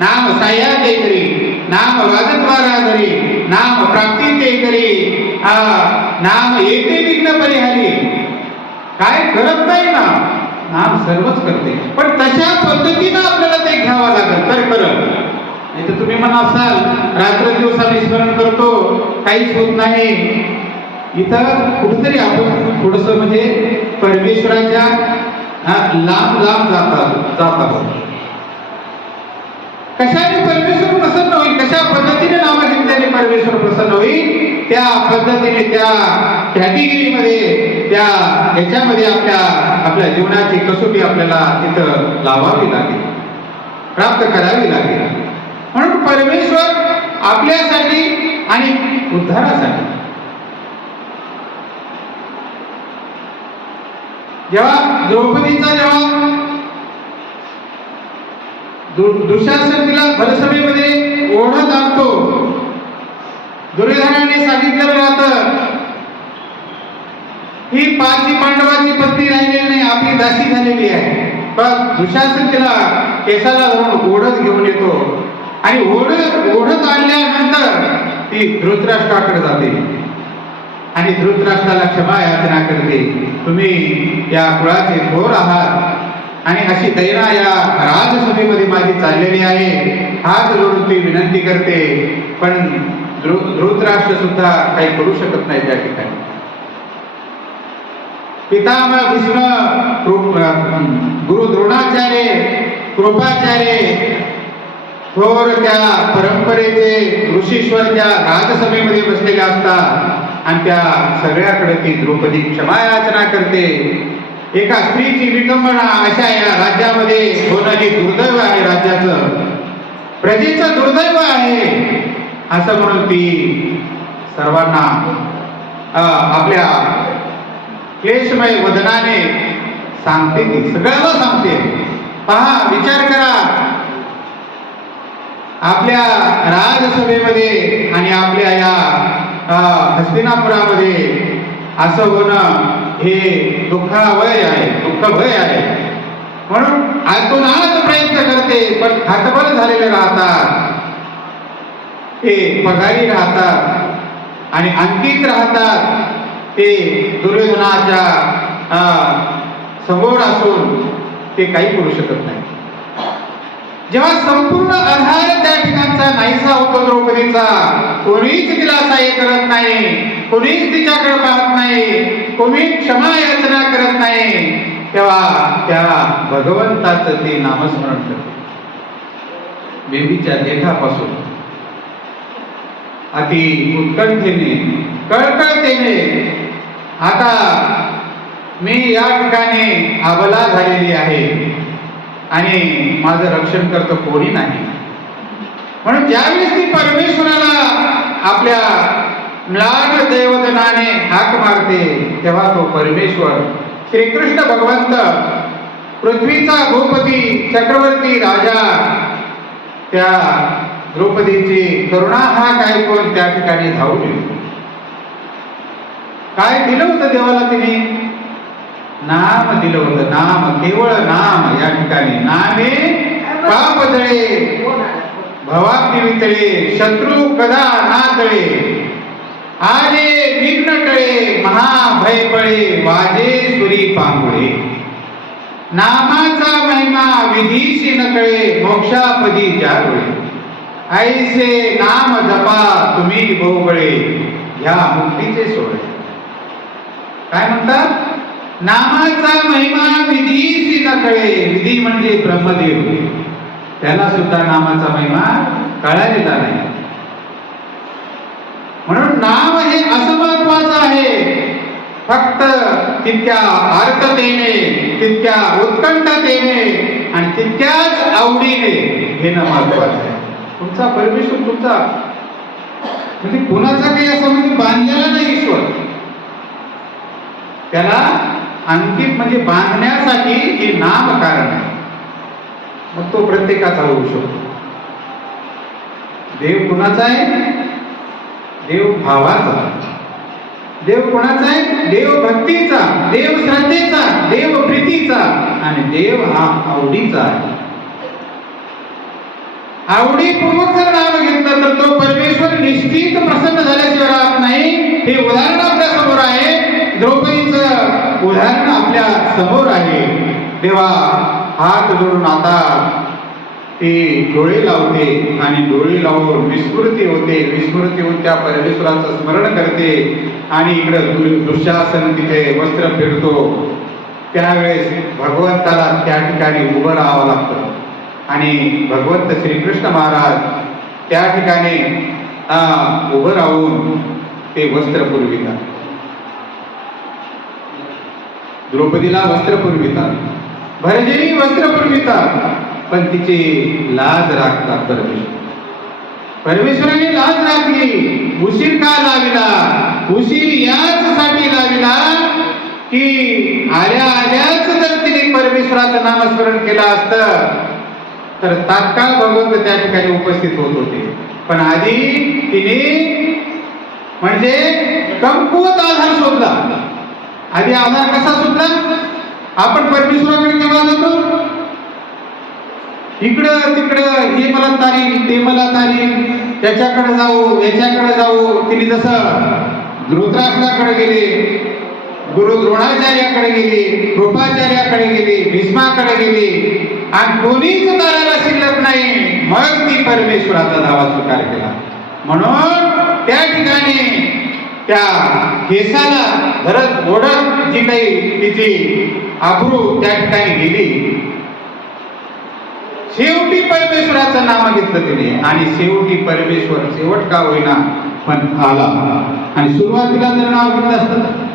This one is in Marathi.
नाम साह्या ते करी नाम वाजद्वारा धरी नाम प्राप्ती ते करी. हा नाम येते विघ्न परिहारी काय करत नाही ना? नाम सर्वच करते. पण तशा पद्धतीनं आपल्याला ते घ्यावं लागेल. तर खरं. नाही तर तुम्ही म्हणा असाल रात्र दिवस आम्ही स्मरण करतो काहीच होत नाही. इथं कुठेतरी आपण थोडस म्हणजे परमेश्वराच्या हा, लांब लांब जातात जात. आहोत कशाने परमेश्वर प्रसन्न होईल? कशा पद्धतीने नाव घेतल्याने परमेश्वर प्रसन्न होईल? त्या पद्धतीने त्या कॅटेगरीमध्ये त्या ह्याच्यामध्ये आपल्या आपल्या जीवनाची कसोटी आपल्याला तिथं लावावी लागेल. प्राप्त करावी लागेल. म्हणून परमेश्वर आपल्यासाठी आणि उद्धारासाठी. जेव्हा द्रौपदीचा जेव्हा दुशासन तिला भरसभेमध्ये ओढत आणतो. दुर्योधनाने सांगितलेलं राहतं ही पाची पांडवाची पत्नी राहिलेली नाही आपली दासी झालेली आहे. पण दुशासन तिला केसाला धरून ओढत घेऊन येतो. आणि ओढत ओढत आणल्यानंतर ती धृतराष्ट्राकडे जाते. आणि धृतराष्ट्राला क्षमा याचना करते. तुम्ही या कुळाचे थोर आहात. आणि अशी दैना या राजसभेमध्ये माझी चाललेली आहे. हात जोडून ती विनंती करते. पण धृतराष्ट्र सुद्धा काही करू शकत नाही त्या ठिकाणी. पितामह भीष्म गुरु द्रोणाचार्य कृपाचार्य थोर त्या परंपरेचे ऋषीश्वर त्या राजसभेमध्ये बसलेले असतात. आणि त्या सगळ्याकडे ती द्रौपदी क्षमा याचना करते. एका स्त्रीची विटंबना अशा या राज्यामध्ये होणं हे दुर्दैव आहे राज्याचं. प्रजेचं दुर्दैव आहे. असं म्हणून ती सर्वांना आपल्या क्लेशमय वदनाने सांगते ती. सगळ्यांना सांगते. पहा विचार करा. आपल्या राजसभेमध्ये आणि आपल्या या हस्तिनापुरामध्ये असं होणं हे दुःखावय आहे दुःखभय आहे. म्हणून आतून आज प्रयत्न करते पण खातबल झालेले राहतात. ते पगारी राहतात आणि अंकित राहतात. ते दुर्योधनाच्या समोर असून ते काही करू शकत नाही. जेव्हा संपूर्ण आधार त्या ठिकाणचा नाहीसा होतो द्रौपदीचा कोणीच तिला सहाय्य करत नाही. कोणीच तिच्याकडे पाहत नाही. कोणी क्षमा याचना करत नाही. तेव्हा त्या भगवंताचं ते नामस्मरण करते. बेबीच्या देठापासून. अति उत्कंठेने कळकळतेने. आता मी या ठिकाणी अबला झालेली आहे. आणि माझं रक्षण करतं कोणी नाही. म्हणून ज्यावेळेस ती परमेश्वराला आपल्या म्लान देवदनाने हाक मारते तेव्हा तो परमेश्वर श्रीकृष्ण भगवंत पृथ्वीचा भूपती चक्रवर्ती राजा त्या द्रौपदीची करुणा हाक ऐकून त्या ठिकाणी धावून येतो. काय दिलं होतं देवाला तिने? नाम दिलं होतं नाम केवळ नाम या ठिकाणी. नामे पाप जळे भवाग्नी वितळे शत्रू कदा नातळे आले विघ्न टळे महाभय पळे वाजे सुरी पांगुळे. नामाचा महिमा विधीशी नकळे मोक्षापदी जागळे ऐसे नाम जपा तुम्ही भोगळे ह्या मुक्तीचे सोहळे. काय म्हणतात? नामाचा महिमा विधीशी नकळे विधी म्हणजे ब्रह्मदेव. त्याला सुद्धा नामाचा महिमा कळालेला नाही. म्हणून नाम हे असं महत्वाचं आहे. फक्त तितक्या आर्ततेने तितक्या उत्कंठतेने आणि तितक्याच आवडीने घेणं महत्वाचं आहे. तुमचा परमेश्वर तुमचा म्हणजे कुणाचा काही असं म्हणजे बांधलेला नाही ईश्वर. त्याला अंकित म्हणजे बांधण्यासाठी हे नाम कारण आहे. मग तो प्रत्येकाचा होऊ शकतो. देव कुणाचा आहे? देव भावाचा. देव कोणाचा आहे? देव भक्तीचा देव श्रद्धेचा देव प्रीतीचा आणि देव हा आवडीचा आहे. आवडीपूर्वक जर नाव घेतलं तर तो परमेश्वर निश्चित प्रसन्न झाल्याशिवाय राहत नाही. हे उदाहरण आपल्यासमोर आहे. द्रौपदीचं उदाहरण आपल्यासमोर आहे. देवा हात जोडून आता ते डोळे लावते आणि डोळे लावून विस्मृती होते. विस्मृती होऊन त्या परमेश्वराचं स्मरण करते आणि इकडं दुःशासन तिथे वस्त्र फिरतो. त्यावेळेस भगवंताला त्या ठिकाणी उभं राहावं लागतं. आणि भगवंत श्रीकृष्ण महाराज त्या ठिकाणी उभं राहून ते वस्त्र पुरवितात. द्रौपदीला वस्त्र पुरवितात. भरजेनी वस्त्र पुरवितात पण तिची लाज राखतात परमेश्वर. परमेश्वराने लाज राखली. उशीर का लाविला? उशीर याचसाठी लाविला की आल्या आल्याच जर तिने परमेश्वराचं नामस्मरण केलं असतं तर तात्काळ भगवंत त्या ठिकाणी उपस्थित होत होते. पण आधी तिने म्हणजे कमकुवत आधार शोधला. आधी आधार कसा शोधला? आपण परमेश्वराकडे केव्हा जातो? इकडं तिकडं हे मला तारीख ते मला तारीख त्याच्याकडे जाऊ याच्याकडे जाऊ. तिने जसं धृतराष्ट्राकडे गेले गुरु द्रोणाचार्याकडे गेली कृपाचार्याकडे गेली भीष्माकडे गेली आणि कोणीच दाराला शिल्लक नाही. मग ती परमेश्वराचा धावा स्वीकार केला. म्हणून त्या ठिकाणी त्या केसाला धरत ओढत जी काही तिची आबरू त्या ठिकाणी गेली. शेवटी परमेश्वराचं नाम घेतलं तिने. आणि शेवटी परमेश्वर शेवट का होईना पण आला. आणि सुरुवातीला जर नाव घेतलं असतं.